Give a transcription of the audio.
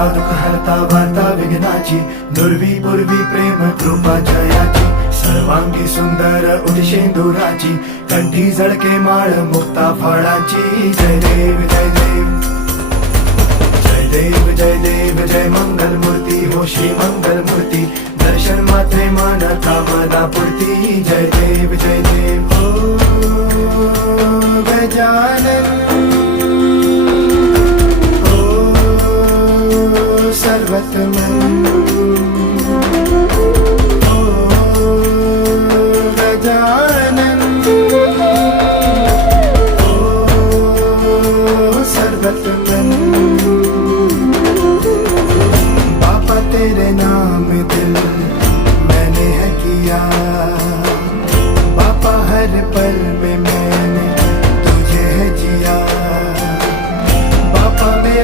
हरता दुःख हरता वार्ता विघ्नाची, दुर्वी पूर्वी प्रेम कृपा जयाची, सर्वांगी सुंदर उदिशेंदुराची, कंठी झळके माळ मुक्ता फळाची. जय देव जय देव जय देव जय देव जय मंगल मूर्ती हो श्री मंगल मूर्ती, दर्शन मात्रे मन कामना पूर्ती. जय देव जय देव हो गजानन हो सर्वतमन.